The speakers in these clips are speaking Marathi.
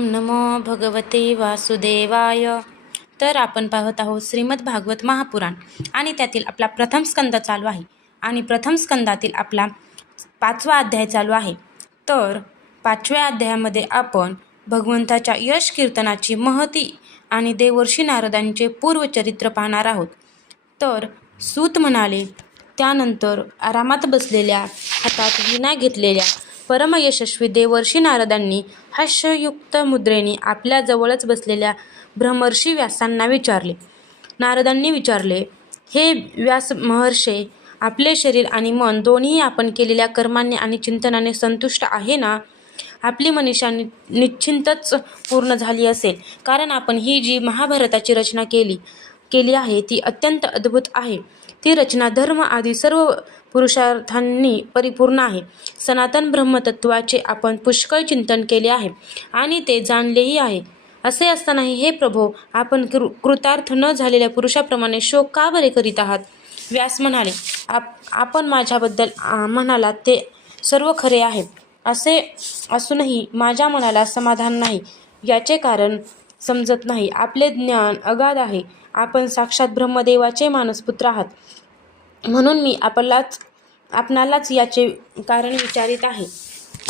ओम नमो भगवते वासुदेवाय. तर आपण पाहत आहोत श्रीमद भागवत महापुराण आणि त्यातील आपला प्रथम स्कंद चालू आहे आणि प्रथम स्कंदातील आपला 5वा अध्याय चालू आहे. तर 5व्या अध्यायामध्ये आपण भगवंताच्या यश कीर्तनाची महती आणि देवर्षी नारदांचे पूर्वचरित्र पाहणार आहोत. तर सूत म्हणाले, त्यानंतर आरामात बसलेल्या हातात वीणा घेतलेल्या परमयशस्वी देवर्षी नारदांनी हास्ययुक्त मुद्रेने आपल्या जवळच बसलेल्या ब्रह्मर्षी व्यासांना विचारले. नारदांनी विचारले, हे व्यास महर्षे, आपले शरीर आणि मन दोन्ही आपण केलेल्या कर्मांनी आणि चिंतनाने संतुष्ट आहे ना? आपली मनीषा निश्चिंतच पूर्ण झाली असेल, कारण आपण ही जी महाभारताची रचना केली आहे ती अत्यंत अद्भुत आहे. ती रचना धर्म आदी सर्व पुरुषार्थांनी परिपूर्ण आहे. सनातन ब्रह्मतत्वाचे आपण पुष्कळ चिंतन केले आहे आणि ते जाणलेही आहे. असे असतानाही हे प्रभो, आपण कृतार्थ न झालेल्या पुरुषाप्रमाणे शोक का बरे करीत आहात? व्यास म्हणाले, आपण माझ्याबद्दल म्हणालात ते सर्व खरे आहे. असे असूनही माझ्या मनाला समाधान नाही. याचे कारण समजत नाही. आपले ज्ञान अगाध आहे. आपण साक्षात ब्रह्मदेवाचे मानसपुत्र आहात. म्हणून मी आपणालाच याचे कारण विचारित आहे.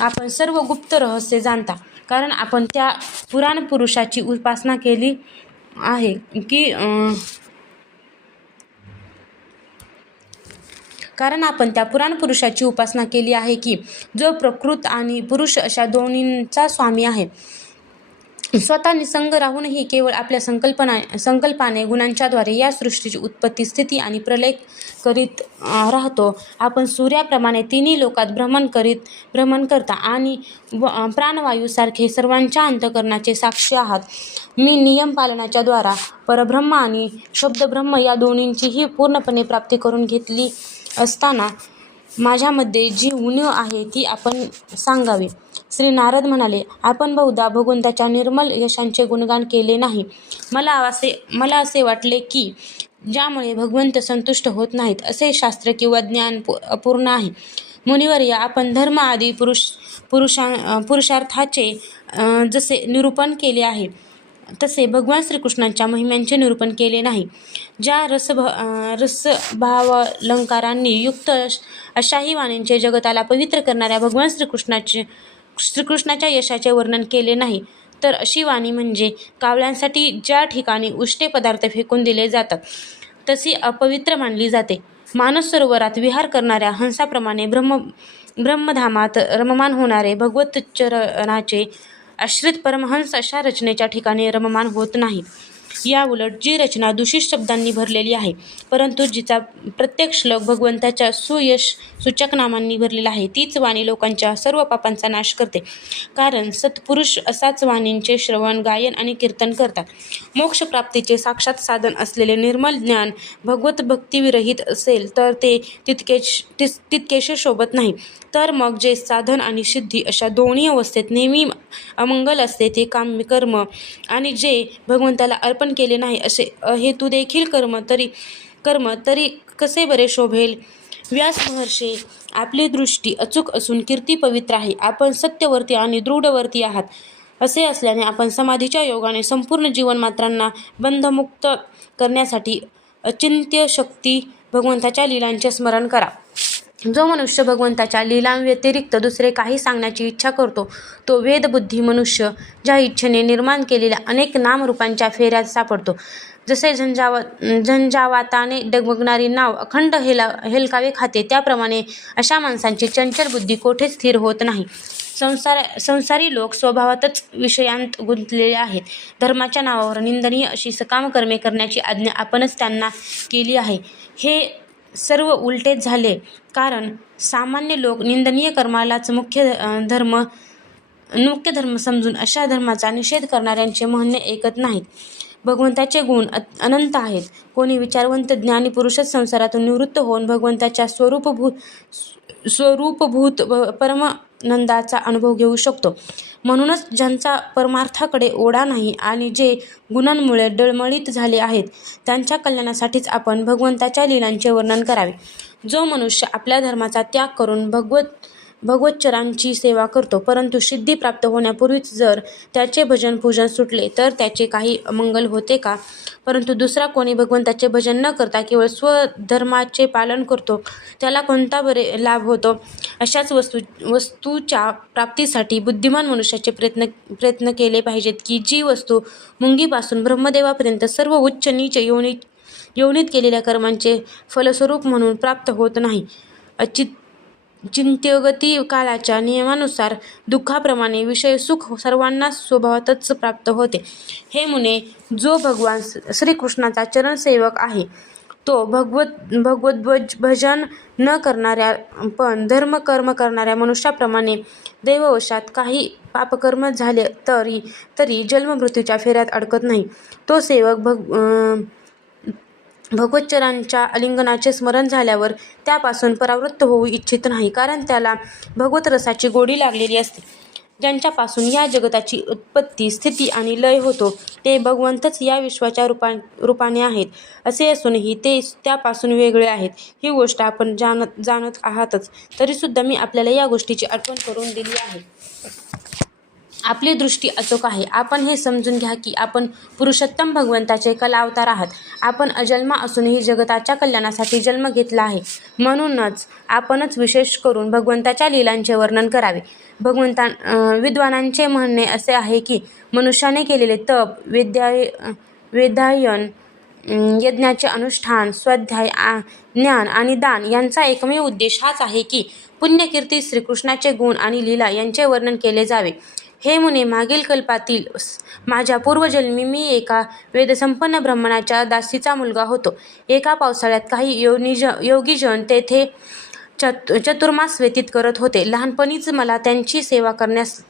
आपण सर्व गुप्त रहस्य जाणता, कारण आपण त्या पुराण पुरुषाची उपासना केली आहे की जो प्रकृत आणि पुरुष अशा दोन्हींचा स्वामी आहे. स्वतः निसंग राहूनही केवळ आपल्या संकल्पाने गुणांच्याद्वारे या सृष्टीची उत्पत्ती, स्थिती आणि प्रलय करीत राहतो. आपण सूर्याप्रमाणे तिन्ही लोकात भ्रमण करता आणि प्राणवायूसारखे सर्वांच्या अंतःकरणाचे साक्षी आहात. मी नियम पालनाच्या द्वारा परब्रह्म आणि शब्दब्रह्म या दोन्हींचीही पूर्णपणे प्राप्ती करून घेतली असताना माझ्यामध्ये जी उणीव आहे ती आपण सांगावी. श्री नारद म्हणाले, आपण बहुधा भगवंताच्या निर्मल यशांचे गुणगान केले नाही. मला असे वाटले की ज्यामुळे भगवंत संतुष्ट होत नाहीत असे शास्त्र किंवा ज्ञान अपूर्ण आहे. मुनिवर्य, आपण धर्म आदी पुरुषार्थाचे जसे निरूपण केले आहे तसे भगवान श्रीकृष्णांच्या महिम्यांचे निरूपण केले नाही. ज्या रसभावालंकारांनी युक्त अशाही वाणींचे जगताला पवित्र करणाऱ्या भगवान श्रीकृष्णाच्या यशाचे वर्णन केले नाही. तर अशी वाणी म्हणजे कावळ्यांसाठी ज्या ठिकाणी उष्टे पदार्थ फेकून दिले जातात तशी अपवित्र मानली जाते. मानस सरोवरात विहार करणाऱ्या हंसाप्रमाणे ब्रह्मधामात रममान होणारे भगवतचरणाचे आश्रित परमहंस अशा रचनेच्या ठिकाणी रममान होत नाहीत. याउलट जी रचना दूषित शब्दांनी भरलेली आहे, परंतु जिचा प्रत्येक श्लोक भगवंताच्या सुयश सूचक नामांनी भरलेला आहे, तीच वाणी लोकांच्या सर्व पापांचा नाश करते. कारण सत्पुरुष असाच वाणींचे श्रवण, गायन आणि कीर्तन करतात. मोक्षप्राप्तीचे साक्षात साधन असलेले निर्मल ज्ञान भगवत भक्तिविरहित असेल तर ते तितकेसे शोभत नाही. तर मग जे साधन आणि सिद्धी अशा दोन्ही अवस्थेत नेहमी अमंगल असते ते काम्य कर्म आणि जे भगवंताला अर्पण केले नाही असे अहेतू देखील कर्म तरी कसे बरे शोभेल? व्यास महर्षे, आपली दृष्टी अचूक असून कीर्ती पवित्र आहे. आपण सत्यवर्ती आणि दृढवर्ती आहात. असे असल्याने आपण समाधीच्या योगाने संपूर्ण जीवनमात्रांना बंधमुक्त करण्यासाठी अचिंत्य शक्ती भगवंताच्या लीलांचे स्मरण करा. जो मनुष्य भगवंताच्या लीलांव्यतिरिक्त दुसरे काही सांगण्याची इच्छा करतो तो वेदबुद्धी मनुष्य ज्या इच्छेने निर्माण केलेल्या अनेक नामरूपांच्या फेऱ्यात सापडतो. जसे झंझावाताने डगमगणारी नाव अखंड हेलकावे खाते, त्याप्रमाणे अशा माणसांची चंचल बुद्धी कोठेच स्थिर होत नाही. संसारी लोक स्वभावातच विषयांत गुंतलेले आहेत. धर्माच्या नावावर निंदनीय अशी सकाम कर्मे करण्याची आज्ञा आपणच त्यांना केली आहे. हे सर्व उलटेच झाले, कारण सामान्य लोक निंदनीय कर्मालाच मुख्य धर्म समजून अशा धर्माचा निषेध करणाऱ्यांचे म्हणणे ऐकत नाहीत. भगवंताचे गुण अनंत आहेत. कोणी विचारवंत ज्ञानी पुरुषच संसारातून निवृत्त होऊन भगवंताच्या स्वरूपभूत परमानंदाचा अनुभव घेऊ शकतो. म्हणूनच ज्यांचा परमार्थाकडे ओढा नाही आणि जे गुणांमुळे डळमळीत झाले आहेत त्यांच्या कल्याणासाठीच आपण भगवंताच्या लीलांचे वर्णन करावे. जो मनुष्य आपल्या धर्माचा त्याग करून भगवच्चरांची सेवा करतो, परंतु सिद्धी प्राप्त होण्यापूर्वीच जर त्याचे भजन पूजन सुटले तर त्याचे काही अमंगल होते का? परंतु दुसरा कोणी भगवंताचे भजन न करता केवळ स्वधर्माचे पालन करतो, त्याला कोणता बरे लाभ होतो? अशाच वस्तूच्या प्राप्तीसाठी बुद्धिमान मनुष्याचे प्रयत्न केले पाहिजेत की जी वस्तू मुंगीपासून ब्रह्मदेवापर्यंत सर्व उच्च नीच योनीत केलेल्या कर्मांचे फलस्वरूप म्हणून प्राप्त होत नाही. चिंत्यगती काळाच्या नियमानुसार दुःखाप्रमाणे विषयसुख सर्वांना स्वभावतच प्राप्त होते. हे मुने, जो भगवान श्रीकृष्णाचा चरणसेवक आहे तो भगवत भजन न करणाऱ्या पण धर्मकर्म करणाऱ्या मनुष्याप्रमाणे दैववशात काही पापकर्म झाले तरी जन्ममृत्यूच्या फेऱ्यात अडकत नाही. तो सेवक भगवच्चरांच्या आलिंगनाचे स्मरण झाल्यावर त्यापासून परावृत्त होऊ इच्छित नाही, कारण त्याला भगवत रसाची गोडी लागलेली असते. ज्यांच्यापासून या जगताची उत्पत्ती, स्थिती आणि लय होतो ते भगवंतच या विश्वाच्या रूपाने आहेत. असे असूनही ते त्यापासून वेगळे आहेत, ही गोष्ट आपण जाणत आहातच. तरीसुद्धा मी आपल्याला या गोष्टीची आठवण करून दिली आहे. आपली दृष्टी अचूक आहे. आपण हे समजून घ्या की आपण पुरुषोत्तम भगवंताचे कलावतार आहात. आपण अजन्मा असूनही जगताच्या कल्याणासाठी जन्म घेतला आहे. म्हणूनच आपणच विशेष करून भगवंताच्या लीलांचे वर्णन करावे. विद्वानांचे म्हणणे असे आहे की मनुष्याने केलेले तप, वेदाध्ययन, यज्ञाचे अनुष्ठान, स्वाध्याय, ज्ञान आणि दान यांचा एकमेव उद्देश हाच आहे की पुण्यकीर्ती श्रीकृष्णाचे गुण आणि लीला यांचे वर्णन केले जावे. हे मुने, मागील कल्पातील माझ्या पूर्वजन्मी मी एका वेदसंपन्न ब्राह्मणाच्या दासीचा मुलगा होतो. एका पावसाळ्यात काही योगीजन तेथे चतुर्मास व्यतीत करत होते. लहानपणीच मला त्यांची सेवा करण्यास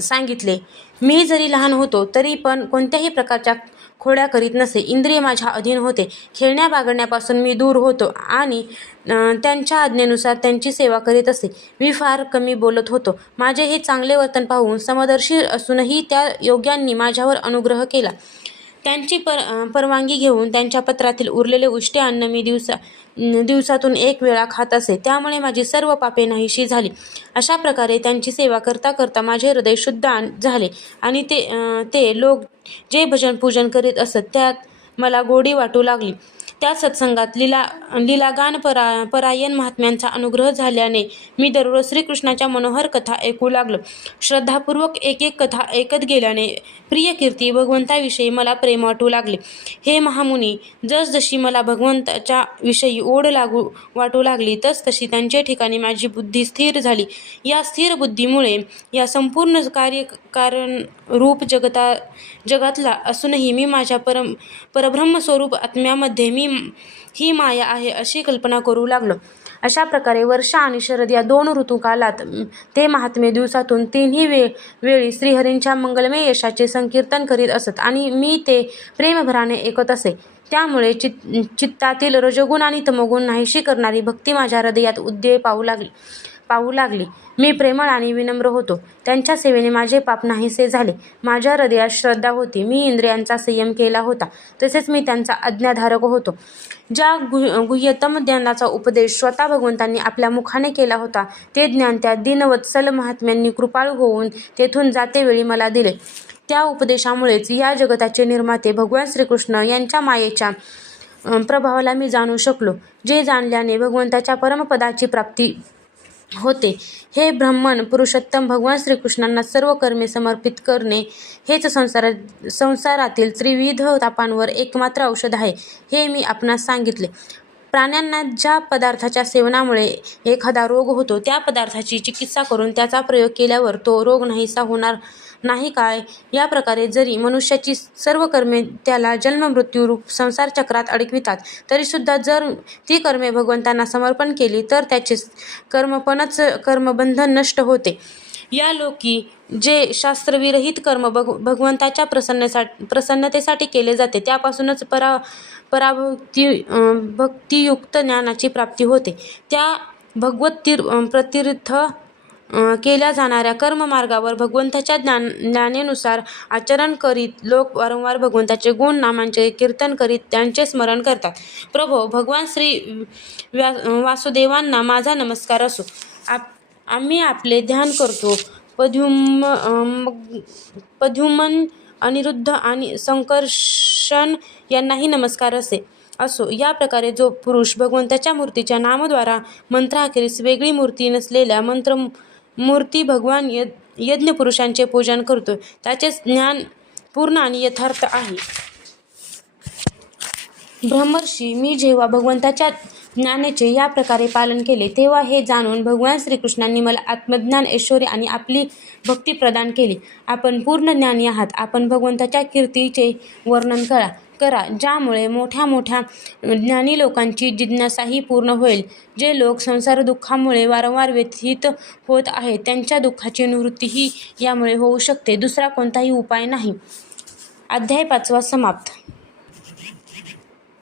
सांगितले. मी जरी लहान होतो तरी पण कोणत्याही प्रकारच्या खोड्या करीत नसे. इंद्रिय माझ्या अधीन होते. खेळण्या बागडण्यापासून मी दूर होतो आणि त्यांच्या आज्ञेनुसार त्यांची सेवा करीत असे. मी फार कमी बोलत होतो. माझे हे चांगले वर्तन पाहून समदर्शी असूनही त्या योग्यांनी माझ्यावर अनुग्रह केला. त्यांची परवानगी घेऊन त्यांच्या पत्रातील उरलेले उष्टे अन्न मी दिवसातून 1 वेळा खात असे. त्यामुळे माझी सर्व पापे नाहीशी झाली. अशा प्रकारे त्यांची सेवा करता करता माझे हृदय शुद्ध झाले आणि ते लोक जे भजन पूजन करीत असत त्यात मला गोडी वाटू लागली. त्या सत्संगात लीलागान परायण महात्म्यांचा अनुग्रह झाल्याने मी दररोज श्रीकृष्णाच्या मनोहर कथा ऐकू लागलो. श्रद्धापूर्वक एक कथा ऐकत गेल्याने प्रिय कीर्ती भगवंताविषयी मला प्रेम वाटू लागले. हे महामुनी, जसजशी मला भगवंताच्या विषयी ओढ वाटू लागली तसतशी त्यांच्या ठिकाणी माझी बुद्धी स्थिर झाली. या स्थिर बुद्धीमुळे या संपूर्ण कार्यकारण रूप जगातला असूनही मी माझ्या परब्रह्मस्वरूप आत्म्यामध्ये मी ही माया आहे अशी कल्पना करू लागलो. अशा प्रकारे वर्षा आणि शरद या 2 ऋतुकालात ते महात्मे दिवसातून 3ही वेळी श्रीहरींच्या मंगलमय यशाचे संकीर्तन करीत असत आणि मी ते प्रेमभराने ऐकत असे. त्यामुळे चित्तातील रजोगुण आणि तमोगुण नाहीशी करणारी भक्ती माझ्या हृदयात उदय पावू लागली. मी प्रेमळ आणि विनम्र होतो. त्यांच्या सेवेने माझे पाप नाहीसे झाले. माझ्या हृदयात श्रद्धा होती. मी इंद्रियांचा संयम केला होता. तसेच मी त्यांचा आज्ञाधारक होतो. ज्या गुह्यतम ज्ञानाचा उपदेश स्वतः भगवंतांनी आपल्या मुखाने केला होता ते ज्ञान त्या दीनवत्सल महात्म्यांनी कृपाळू होऊन तेथून जातेवेळी मला दिले. त्या उपदेशामुळेच या जगताचे निर्माते भगवान श्रीकृष्ण यांच्या मायेच्या प्रभावाला मी जाणू शकलो. जे जाणल्याने भगवंताच्या परमपदाची प्राप्ती होते. हे ब्राह्मण पुरुषोत्तम भगवान श्रीकृष्णांना सर्व कर्मे समर्पित करणे हेच संसारातील त्रिविध तापांवर एकमात्र औषध आहे, हे मी आपणास सांगितले. प्राण्यांना ज्या पदार्थाच्या सेवनामुळे एखादा रोग होतो त्या पदार्थाची चिकित्सा करून त्याचा प्रयोग केल्यावर तो रोग नाहीसा होणार नाही काय? या प्रकारे जरी मनुष्याची सर्व कर्मे त्याला जन्ममृत्यूरूप संसार चक्रात अडकवितात तरीसुद्धा जर ती कर्मे भगवंतांना समर्पण केली तर त्याचे कर्मबंधन नष्ट होते. या लोकी जे शास्त्रविरहित कर्म भगवंताच्या प्रसन्नतेसाठी केले जाते त्यापासूनच भक्तियुक्त ज्ञानाची प्राप्ती होते. त्या भगवत प्रतीर्थ केल्या जाणाऱ्या कर्ममार्गावर भगवंताच्या ज्ञानेनुसार आचरण करीत लोक वारंवार भगवंताचे गुण नामांचे कीर्तन करीत त्यांचे स्मरण करतात. प्रभो, भगवान श्री वासुदेवांना माझा नमस्कार असो. आम्ही आपले ध्यान करतो. प्रद्युम्न, अनिरुद्ध आणि संकर्षण यांनाही नमस्कार असो. या प्रकारे जो पुरुष भगवंताच्या मूर्तीच्या नामद्वारा मंत्राखेरीस वेगळी मूर्ती नसलेल्या मूर्ती भगवान यज्ञपुरुषांचे पूजन करतो, त्याचे ज्ञान पूर्ण आणि यथार्थ आहे. ब्रह्मर्षी, मी जेव्हा भगवंताच्या ज्ञानाचे या प्रकारे पालन केले, तेव्हा हे जाणून भगवान श्रीकृष्णांनी मला आत्मज्ञान, ऐश्वर्य आणि आपली भक्ती प्रदान केली. आपण पूर्ण ज्ञानी आहात. आपण भगवंताच्या कीर्तीचे वर्णन करा, ज्यामुळे मोठ्या मोठ्या ज्ञानी लोकांची जिज्ञासाही पूर्ण होईल. जे लोक संसार दुःखामुळे वारंवार व्यथित होत आहेत, त्यांच्या दुःखाची निवृत्तीही यामुळे होऊ शकते. दुसरा कोणताही उपाय नाही. अध्याय 5 समाप्त.